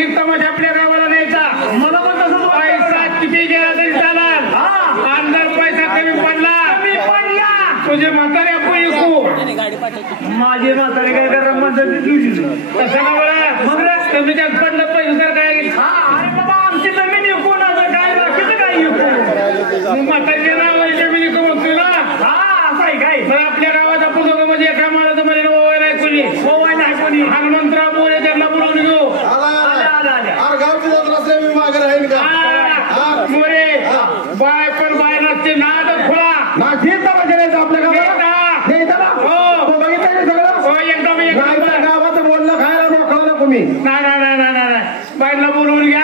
ही तमाशा आपल्या गावाला न्यायचा. मला पण तसंच. पैसा किती गेला तरी चालाल. हा. जर पैसा कमी पडला. मी पडला. तुझे म्हातारे आपण ऐकू माझे म्हातारे काय करा म्हणतात तुझी ना बरं मग? कमी जास्त पडलं पैसे तर काय हा. अरे बाबा आमची जमीन विकून आता काय बाकीचं काय विकू मग म्हातारीच्या नावाची जमिनी कमवतोय ना हा असं आहे काय तर आपल्या गावात आपण दोघं म्हणजे एका माळाचं म्हणे ओवाय नाही कोणी होय नाही कोणी हनुमंतराव मोरे त्यांना बोलवून घेऊ आले आले आले अरे गावची जत्रा असल्या मी मागे राहील का? मोरे बाय पण बाय नसते नाद खोळा ना आपल्या गावाला? ना. हो. तो बघितलं का सगळं? एकदम एकदम गावच्या गावाचं बोलणं खायला मोकळं नको मी. नाही नाही नाही नाही नाही, नाही. बाईला बोलवून घ्या.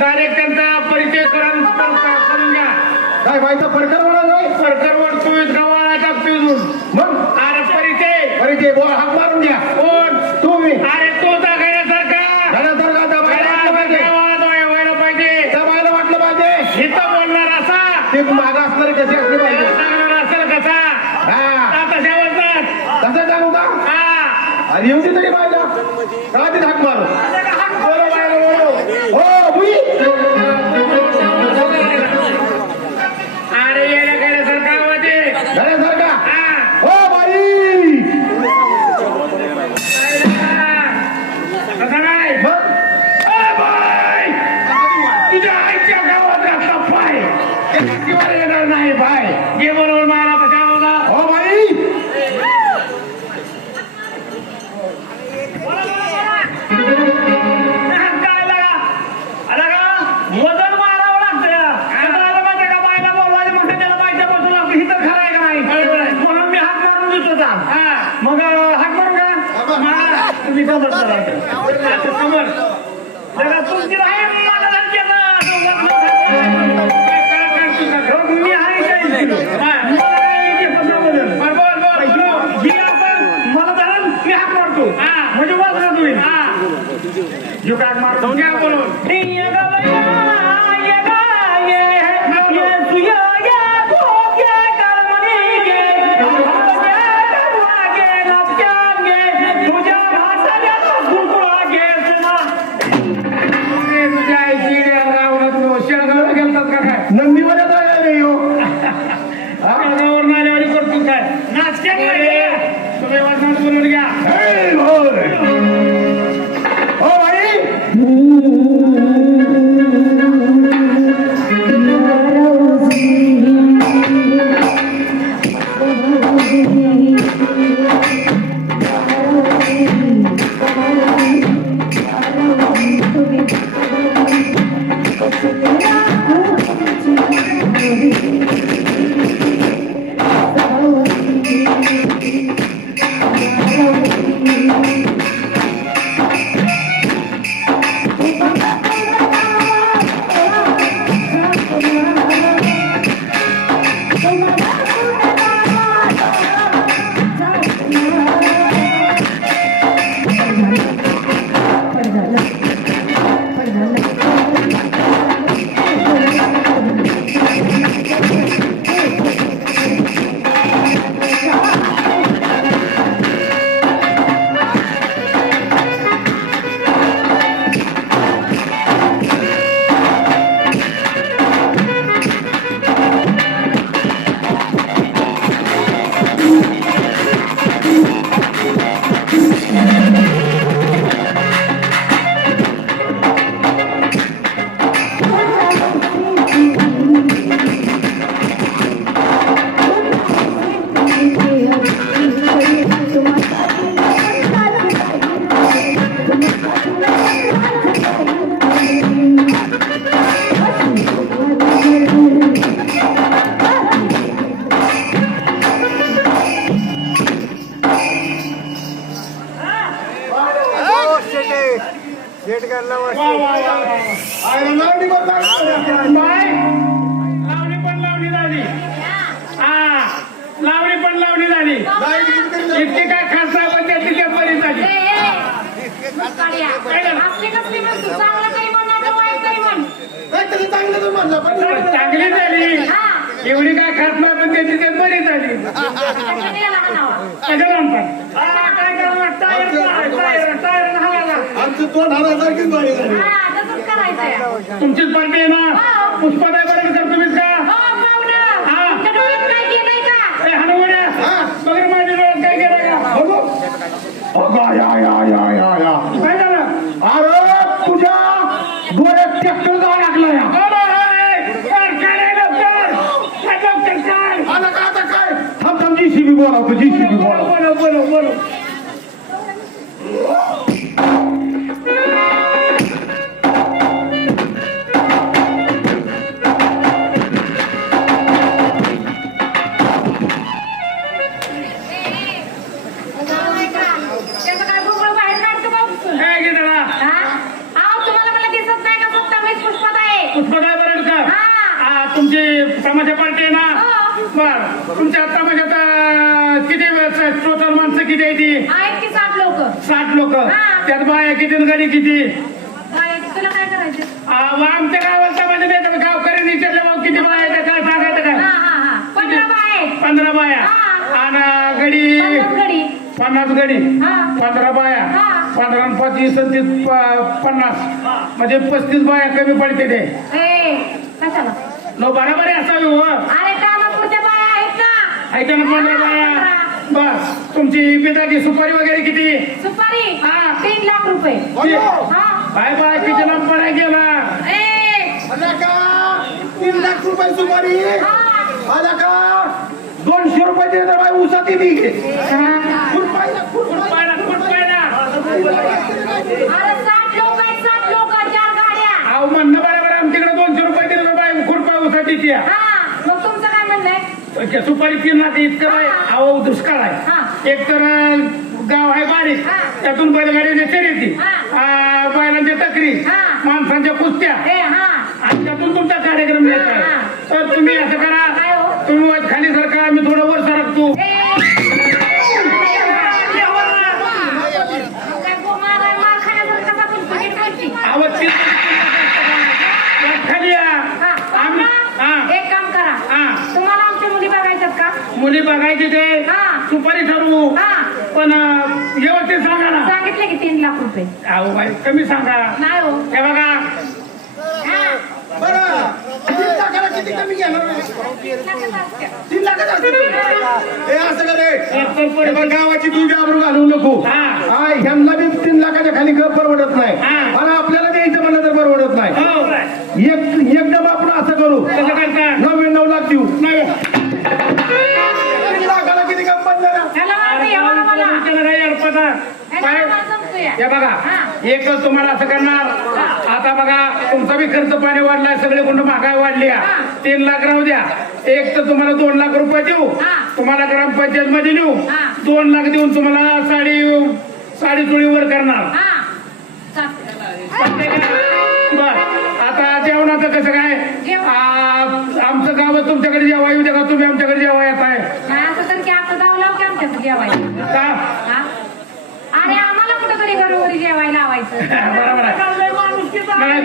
डायरेक्ट त्यांचा परिचय करून करून घ्या. काय बाईचा फरकर म्हणा नाही मग? अरे परिचय. परिचय बोल हाक मारून घ्या कोण तुम्ही अरे तो दाखवण्यासारखा घरासारखा त्या बाईला वाटलं पाहिजे व्हायला पाहिजे त्या बाईला वाटलं पाहिजे इथं बोलणार असा. ते मागं असणारे कसे असले पाहिजे? सांगणार असेल कसा. हा. तशा वाजतात तसं सांगू का? हा. अरे येऊ दे तरी बाईला का ते हाक मारू? बोलो हो बुई करतो काय नाचक्याने अरे, गे. तुम्ही वाजनात एवढी काय खास नाही पण त्याची त्यात बरी झाली त्याच्या म्हणतात हा, काय? टायर टायर टायर आमचं तोंड झाली. हा तुमचीच पार्टी आहे ना? पुष्पाताई बरोबर तुम्हीच का? हो पाहुणं. हा. तुमच्या डोळ्यात काय गेलंय काढतो का उपसून? हा? अहो, तुम्हाला मला दिसत नाही का फक्त मीच पुष्पात आहे हा. तुमची तमाशा पार्टी आहे ना हो. बर तुमच्या तमाशात किती टोटल माणसं किती आहे ती? आहेत की सात लोक? साठ लोक. हा. त्यात बाया किती आणि गाडी किती? तुला काय करायचं अं, आमच्या गावात तमाशा देतात गावकरी विचारले मग किती बाया आहेत? काय सांगायचं हा काय? हा हा पंधरा बाय पंधरा बाया. हा. आणि गडी? पन्नास गडी. पन्नास गडी. हा. पंधरा बाया. हा. पंधरा आणि पाच वीस आणि तीस, प- पन्नास. म्हणजे पस्तीस बाया कमी पडते ते. ए कशाला? नो बरोबर आहे असावी हो. अरे कामापुरत्या बाया आहेत ना ऐका ना पंधरा बाया. बस तुमची पिताची सुपारी वगैरे किती? सुपारी? हा. तीन लाख रुपये. अयो! हा. बाय बाय किती लांब पडाय गेला आला का? तीन लाख रुपये सुपारी? हा. आला का? दोनशे रुपये दे बाई उसात येते हा. खुरपायला खुरपायला पायला कुठ पायला अरे साठ लोक आहेत साठ लोक चार गाड्या. अहो म्हणणं बरोबर. आमच्याकडे दोनशे रुपये दिले बाय खुरपा उसाठी त्या मग तुमचं काय आहे सुपारी लाख इतकं अहो दुष्काळ. आहे. एक तर गाव आहे बारीक. हा. त्यातून बैलगाडीच्या शर्यती. बैलांच्या तक्री. माणसांच्या कुस्त्या. आणि त्यातून तुमचा कार्यक्रम घ्यायचा. आहे. तर तुम्ही असं करा. हो? तुम्ही खाली सरका आम्ही थोडं वर सरकतो ए काय गो माराय मार खाण्यासारखं कसा पण फुगीट बोलती. आवाज तीन- खाली या हा, आम्ही पाहुणा, हा एक काम करा हा. तुम्हाला आमच्या मुली बघायच्यात का मुली बघायची ते हा. सुपारी ठरवू हा. पण अं, व्यवस्थित सांगा ना सांगितले की तीन लाख रुपये अहो बाई कमी सांगा नाही हो हे बघा. बरं तीन लाखाला किती कमी घेणार तीन लाखाचं असतं. तीन लाखाचा हे असं का रे एक तर हे पड- बघ, गावाची तू आबरू घालवू नको हा. हा ह्यांना बी तीन लाखाच्या खाली ग परवडत नाही हा. आणि आपल्याला द्यायचं म्हणलं तर परवडत नाही हो. एक एकदम आपण असं करू कसं करता नव्याण्णव लाख देऊ नाही. हे बघा. एकच तुम्हाला असं करणार. आता बघा तुमचा बी खर्च पाणी वाढलाय सगळे गुंड महागाई वाढली. तीन लाख राहू द्या. एक तर तुम्हाला दोन लाख रुपये देऊ. तुम्हाला ग्रामपंचायत मध्ये देऊ हा. दोन लाख देऊन तुम्हाला साडी साडी चोळीवर करणार. चालतंय. बर. आता जेवणाचं कसं काय? आमचं गाव तुमच्याकडे जेव्हा येऊ द्या का? तुम्ही आमच्याकडे जेव्हा येत आहे नाही असं तर की आता जाऊ लाव की आमच्याकडे जेवायला का हा? अरे आम्हाला कुठं तरी जेवायला लावायचं बरोबर आहे. नाही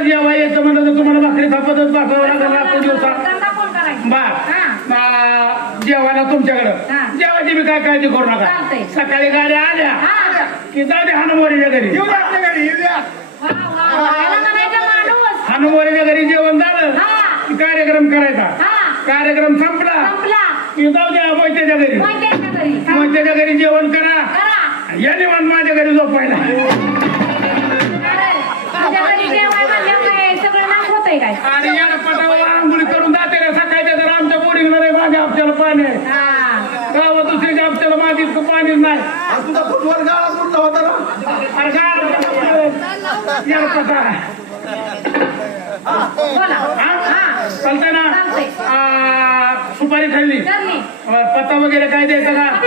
जेव्हा यायचं म्हणलं तर तुम्हाला भाकरी थापतच बसावं लागेल धंदा कोण करायचा? बर हा. आ, जेवायला तुमच्याकडं. जेवायची बी काय काळजी करू नका चालतंय. सकाळी गाड्या आल्या हा. की जाऊ द्या हनुमोरीच्या घरी येऊ द्या आपल्या घरी येऊ द्या वा, वा, वा. ह्याला म्हणायचं माणूस. हनुमोरीच्या घरी जेवण झालं हा. की कार्यक्रम करायचा हा. कार्यक्रम संपला संपला. की जाऊ द्या मोहित्याच्या घरी. मोहित्याच्या घरी जेवण करा करा. या निवांत माझ्या घरी झोपायला अरे, तुझ्या घरी जेवाय म्हणल्यावर काय सगळं नाश होतंय काय? आणि या पटावर आंघोळी करून जाते रे सकाळच्या तर आमच्या बोरिंगला नाही माझ्या आपल्याला पाणी आहे. गावात दुसरीच्या आपल्याला माझी इतकं पाणीच नाही. तुझा फुटबॉल गाळा कुठला होता ना? अरे पटा हा? चालतंय ना? सुपारी खाल्ली. बरं, पत्ता वगैरे काय द्यायचा का?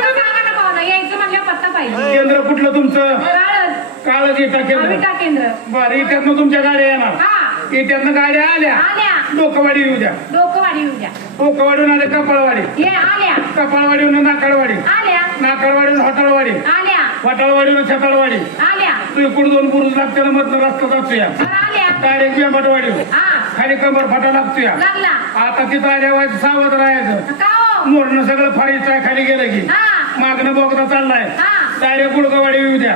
पाहिजे. केंद्र कुठलं तुमचं? काळच काळच येतं केंद्र. विटा केंद्र. बरं इथ्यातनं तुमच्या गाड्या येणार. हा. इथ्यातनं गाड्या आल्या. आल्या. लोकवाडी येऊ द्या. डोकं वाढी येऊ द्या. लोकवाडीहून आले कपाळवाडी. ये आल्या. कपाळवाडीहून नाकाळवाडी आल्या. नाकाळवाडीहून हॉटेलवाडी आल्या. हॉटेलवाडीहून छताळवाडी आल्या. तू इकडून दोन बुरुज लागते ना मधनं रस्ता जातो या तर आल्या. डायरेक्ट बेंबटवाडी हा. खाली कंबर फाटा लागतो या लागला. आता तिथं आल्यावर सावध राहायचं. का हो? मोरणं सगळं फाडीचं आहे खाली गेलं की. हा. मागणं बोगदा चाललाय. हा. डायरेक्ट गुडगावाडी येऊ द्या.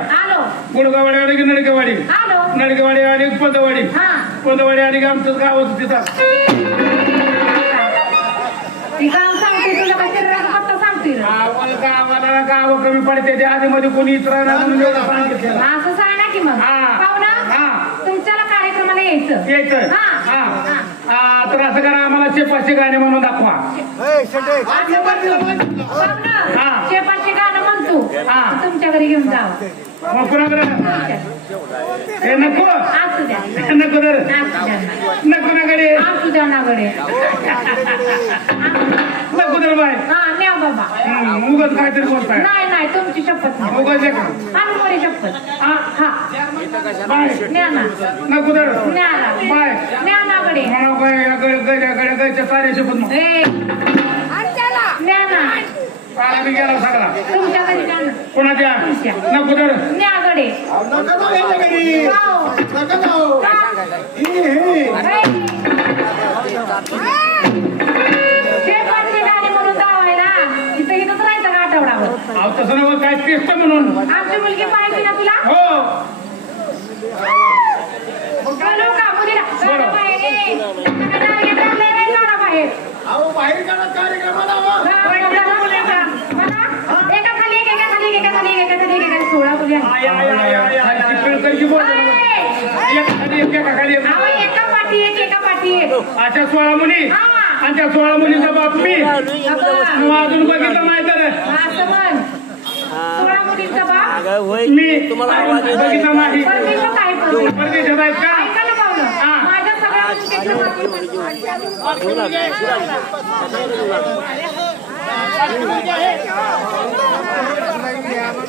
गुडगावाडी आली की नडकेवाडी नडकेवाडी आली की पदवाडी? हा. पदवाडी आली की आमचं गाव होतं तिथं. ती काम सांगते तुला का शरीराचा पत्ता सांगते? रे. गावाला गाव कमी पडते. ते आधी मध्ये कोणी सांगितलं असं सांग ना की मग. तुमच्याला कार्यक्रमाला यायचं. यायचं तर असं करा आम्हाला शेपाचे गाणे म्हणून दाखवा. पाहुणा हा. म्हणतो हा. तुमच्या घरी घेऊन जावं मग कुणाकडे? हे नको. असू द्या. हे नको असू द्या. नको ना कडे असू द्या ना गडे नको तर बाय. हा न्या बाबा. उगाच काहीतरी बोलताय. नाही नाही तुमची शपथ नाही. उगाच एक. हनुमानी शपथ. हा. हा. बाय. न्या ना. नको तर. न्या ना. बाय. न्या ना गडे. म्हणा सारे शपथ न्या ना. पाला बी गेला सगळा. तुमच्या घरी जा ना. कोणाच्या? नको तर. न्या गडे नका जाऊ याच्या घरी. जाओ. नका जाऊ. हा. हे. हे. शेपाटचे गाणे म्हणून जावायला. तिथं इथंच राहायचं का आठवडाभर? अहो तसं नको. काय पेस्ट म्हणून? आमची मुलगी पाहिजे ना तुला? हो. बोलू का मुलीला? बोलव. जाणं बाहेर ये. नका डायरेक्ट रडलंय नाही जाणं बाहेर. अहो बाहेर काढा कार्यक्रमाला खाली एक अच्छा सोळा मुली एका पाठी एक एका पाठी एक सोळा मुली आणि त्या सोळा मुलीचा बाप मी अजून बघितलं माहीत सोळा मुलींचा बाप मी बघितलं नाही परदेशात आहेत का माझ्या सगळ्या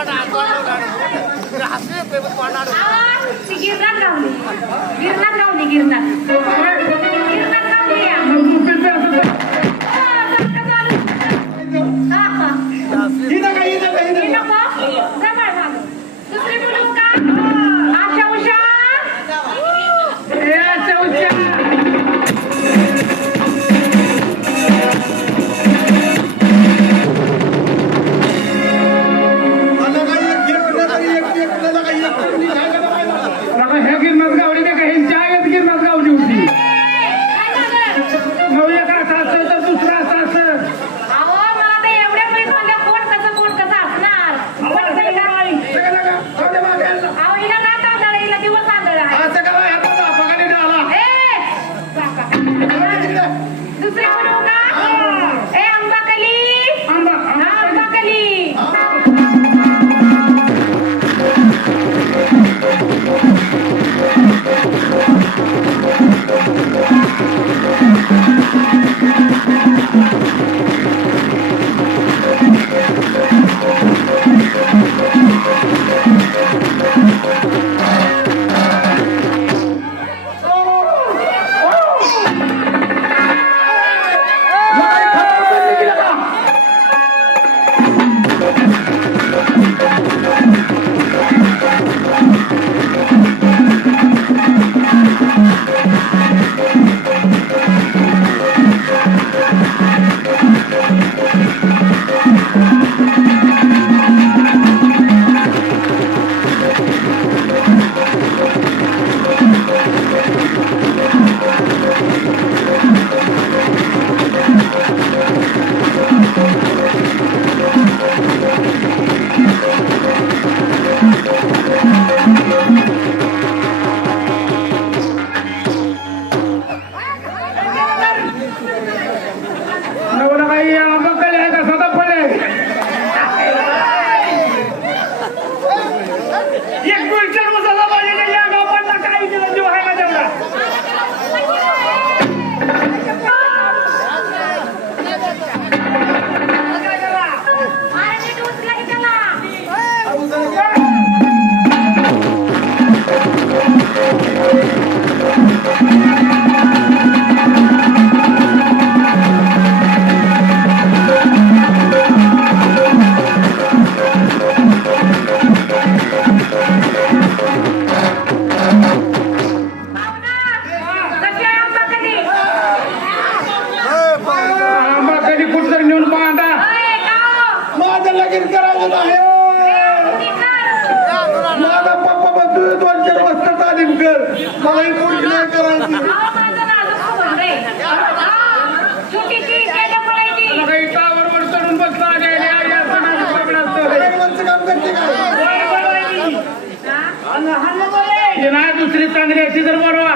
बघायचा. ती गिरणात लावली गिरणात लावली गिरणात दुसरी चांगली अशी जर पाहुणा,